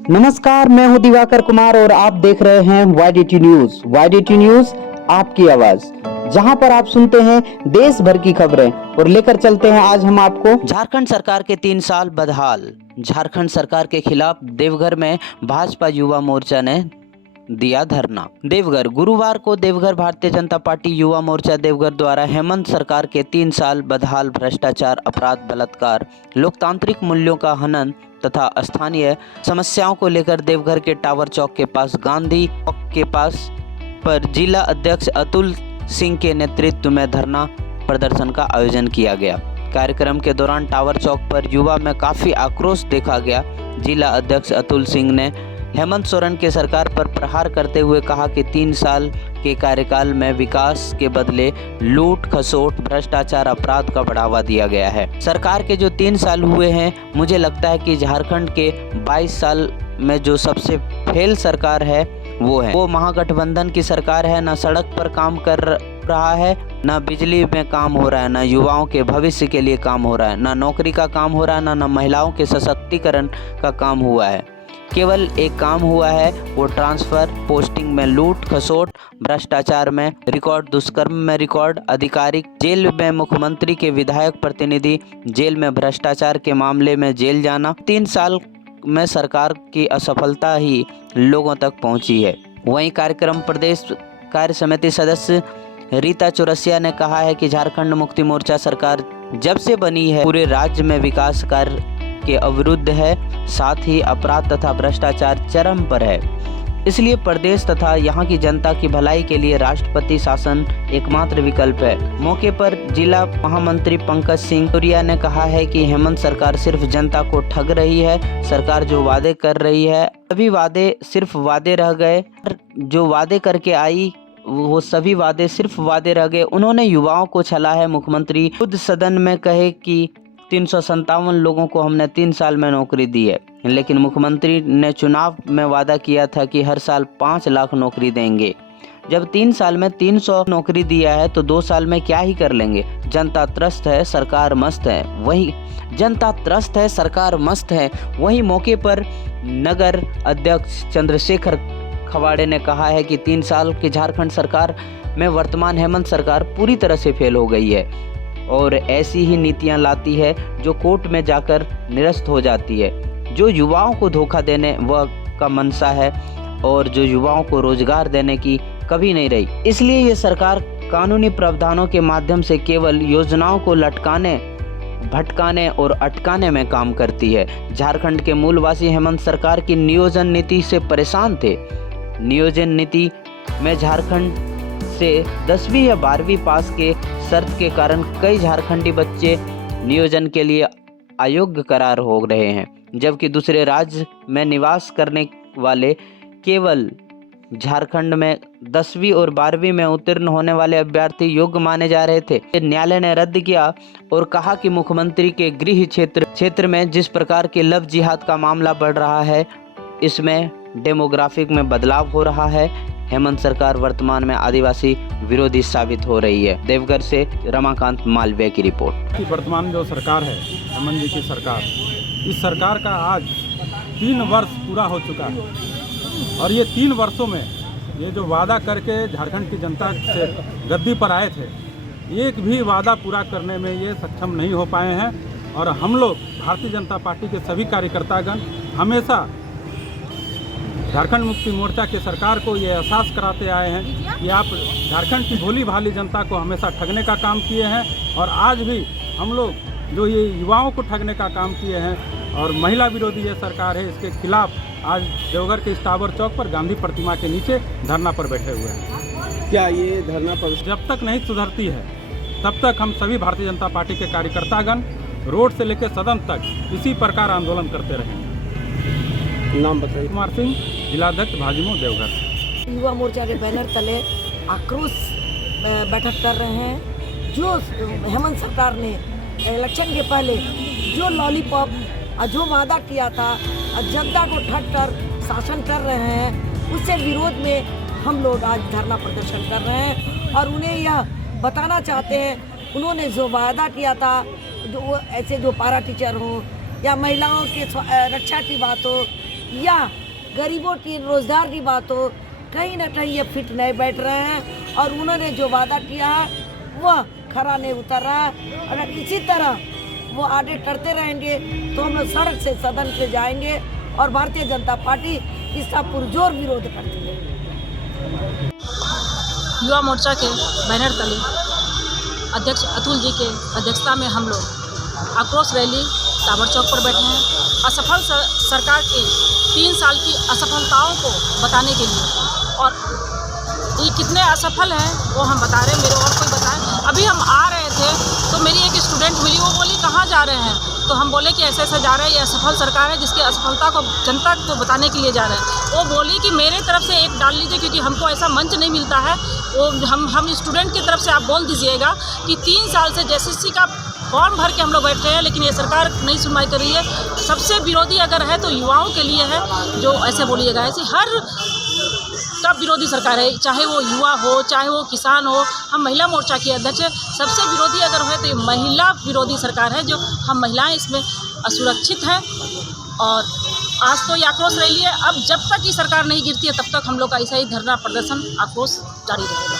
नमस्कार, मैं हूं दिवाकर कुमार और आप देख रहे हैं YDT न्यूज। YDT न्यूज आपकी आवाज, जहां पर आप सुनते हैं देश भर की खबरें और लेकर चलते हैं आज हम आपको झारखंड सरकार के 3 साल बदहाल। झारखंड सरकार के खिलाफ देवघर में भाजपा युवा मोर्चा ने दिया धरना। देवघर गुरुवार को देवघर भारतीय जनता पार्टी युवा मोर्चा देवघर द्वारा हेमंत सरकार के 3 साल बदहाल भ्रष्टाचार, अपराध, बलात्कार, लोकतांत्रिक मूल्यों का हनन तथा स्थानीय समस्याओं को लेकर देवघर के टावर चौक के पास गांधी चौक के पास पर जिला अध्यक्ष अतुल सिंह के नेतृत्व में धरना प्रदर्शन का आयोजन किया गया। कार्यक्रम के दौरान टावर चौक पर युवा में काफी आक्रोश देखा गया। जिला अध्यक्ष अतुल सिंह ने हेमंत सोरेन के सरकार पर प्रहार करते हुए कहा कि 3 साल के कार्यकाल में विकास के बदले लूट, खसोट, भ्रष्टाचार, अपराध का बढ़ावा दिया गया है। सरकार के जो 3 साल हुए हैं, मुझे लगता है कि झारखंड के 22 साल में जो सबसे फेल सरकार है वो महागठबंधन की सरकार है। ना सड़क पर काम कर रहा है, ना बिजली में काम हो रहा है, ना युवाओं के भविष्य के लिए काम हो रहा है, ना नौकरी का काम हो रहा है, ना महिलाओं के सशक्तिकरण का काम हुआ है। केवल एक काम हुआ है, वो ट्रांसफर, पोस्टिंग में लूट खसोट, भ्रष्टाचार में रिकॉर्ड, दुष्कर्म में रिकॉर्ड, अधिकारी जेल में, मुख्यमंत्री के विधायक प्रतिनिधि जेल में, भ्रष्टाचार के मामले में जेल जाना। 3 साल में सरकार की असफलता ही लोगों तक पहुंची है। वहीं कार्यक्रम प्रदेश कार्य समिति सदस्य रीता चौरसिया ने कहा है कि झारखंड मुक्ति मोर्चा सरकार जब से बनी है पूरे राज्य में विकास कार्य के अवरुद्ध है, साथ ही अपराध तथा भ्रष्टाचार चरम पर है। इसलिए प्रदेश तथा यहाँ की जनता की भलाई के लिए राष्ट्रपति शासन एकमात्र विकल्प है। मौके पर जिला महामंत्री पंकज सिंह सूर्या ने कहा है कि हेमंत सरकार सिर्फ जनता को ठग रही है। सरकार जो वादे कर रही है, सभी वादे सिर्फ वादे रह गए। जो वादे करके आई वो सभी वादे सिर्फ वादे रह गए। उन्होंने युवाओं को छला है। मुख्यमंत्री खुद सदन में कहे कि 357 लोगों को हमने 3 साल में नौकरी दी है, लेकिन मुख्यमंत्री ने चुनाव में वादा किया था कि हर साल 5 लाख नौकरी देंगे। जब 3 साल में 300 नौकरी दिया है तो 2 साल में क्या ही कर लेंगे। जनता त्रस्त है, सरकार मस्त है। वही जनता त्रस्त है, सरकार मस्त है। वहीं मौके पर नगर अध्यक्ष चंद्रशेखर खवाड़े ने कहा है कि 3 साल की झारखंड सरकार में वर्तमान हेमंत सरकार पूरी तरह से फेल हो गई है और ऐसी ही नीतियां लाती है जो कोर्ट में जाकर निरस्त हो जाती है। जो युवाओं को धोखा देने वह का मनसा है और जो युवाओं को रोजगार देने की कभी नहीं रही। इसलिए ये सरकार कानूनी प्रावधानों के माध्यम से केवल योजनाओं को लटकाने, भटकाने और अटकाने में काम करती है। झारखंड के मूलवासी हेमंत सरकार की नियोजन नीति से परेशान थे। नियोजन नीति में झारखंड से 10वीं या 12वीं पास के शर्त के कारण कई झारखंडी बच्चे नियोजन के लिए अयोग्य करार हो रहे हैं, जबकि दूसरे राज्य में निवास करने वाले केवल झारखंड में 10वीं और 12वीं में उत्तीर्ण होने वाले अभ्यर्थी योग्य माने जा रहे थे। न्यायालय ने रद्द किया और कहा कि मुख्यमंत्री के गृह क्षेत्र में जिस प्रकार के लव जिहाद का मामला बढ़ रहा है, इसमें डेमोग्राफिक में बदलाव हो रहा है। हेमंत सरकार वर्तमान में आदिवासी विरोधी साबित हो रही है। देवघर से रमाकांत मालवीय की रिपोर्ट। वर्तमान जो सरकार है, हेमंत जी की सरकार, इस सरकार का आज 3 वर्ष पूरा हो चुका है और ये 3 वर्षों में ये जो वादा करके झारखंड की जनता से गद्दी पर आए थे, एक भी वादा पूरा करने में ये सक्षम नहीं हो पाए हैं। और हम लोग भारतीय जनता पार्टी के सभी कार्यकर्तागण हमेशा झारखंड मुक्ति मोर्चा की सरकार को ये एहसास कराते आए हैं कि आप झारखंड की भोली भाली जनता को हमेशा ठगने का काम किए हैं और आज भी हम लोग जो ये युवाओं को ठगने का काम किए हैं और महिला विरोधी ये सरकार है, इसके खिलाफ आज देवघर के टावर चौक पर गांधी प्रतिमा के नीचे धरना पर बैठे हुए हैं। क्या ये धरना पर जब तक नहीं सुधरती है तब तक हम सभी भारतीय जनता पार्टी के कार्यकर्तागण रोड से लेकर सदन तक इसी प्रकार आंदोलन करते रहेंगे। नाम बताइए। कुमार सिंह, जिलाध्यक्ष भाजपा देवघर। युवा मोर्चा के बैनर तले आक्रोश बैठक कर रहे हैं। जो हेमंत सरकार ने इलेक्शन के पहले जो लॉलीपॉप जो वादा किया था, जनता को ठग कर शासन कर रहे हैं, उससे विरोध में हम लोग आज धरना प्रदर्शन कर रहे हैं और उन्हें यह बताना चाहते हैं, उन्होंने जो वादा किया था, जो ऐसे जो पारा टीचर हो या महिलाओं के रक्षा की बात हो या गरीबों की रोजगार की बात हो, कहीं ना कहीं ये फिट नहीं बैठ रहे हैं और उन्होंने जो वादा किया वह खरा नहीं उतर रहा। अगर इसी तरह वो आगे करते रहेंगे तो हम लोग सड़क से सदन पे जाएंगे और भारतीय जनता पार्टी इसका पुरजोर विरोध करती है। युवा मोर्चा के बैनर तले अध्यक्ष अतुल जी के अध्यक्षता में हम लोग आक्रोश रैली टावर चौक पर बैठे हैं। असफल सरकार के 3 साल की असफलताओं को बताने के लिए, और ये कितने असफल हैं वो हम बता रहे हैं, मेरे और कोई बताएं। अभी हम आ रहे थे तो मेरी एक स्टूडेंट मिली, वो बोली कहाँ जा रहे हैं, तो हम बोले कि ऐसे ऐसे जा रहे हैं, ये असफल सरकार है जिसकी असफलता को जनता को बताने के लिए जा रहे हैं। वो बोली कि मेरे तरफ से एक डाल लीजिए क्योंकि हमको ऐसा मंच नहीं मिलता है। वो हम स्टूडेंट की तरफ से आप बोल दीजिएगा कि 3 साल से JSSC का फॉर्म भर के हम लोग बैठे हैं, लेकिन ये सरकार नहीं सुनवाई कर रही है। सबसे विरोधी अगर है तो युवाओं के लिए है, जो ऐसे बोलिएगा। ऐसे हर सब विरोधी सरकार है, चाहे वो युवा हो, चाहे वो किसान हो। हम महिला मोर्चा की अध्यक्ष है, सबसे विरोधी अगर है तो ये महिला विरोधी सरकार है, जो हम महिलाएं इसमें असुरक्षित हैं। और आज तो ये आक्रोश रैली है, अब जब तक ये सरकार नहीं गिरती है तब तक हम लोग का ऐसा ही धरना प्रदर्शन आक्रोश जारी रहेगा।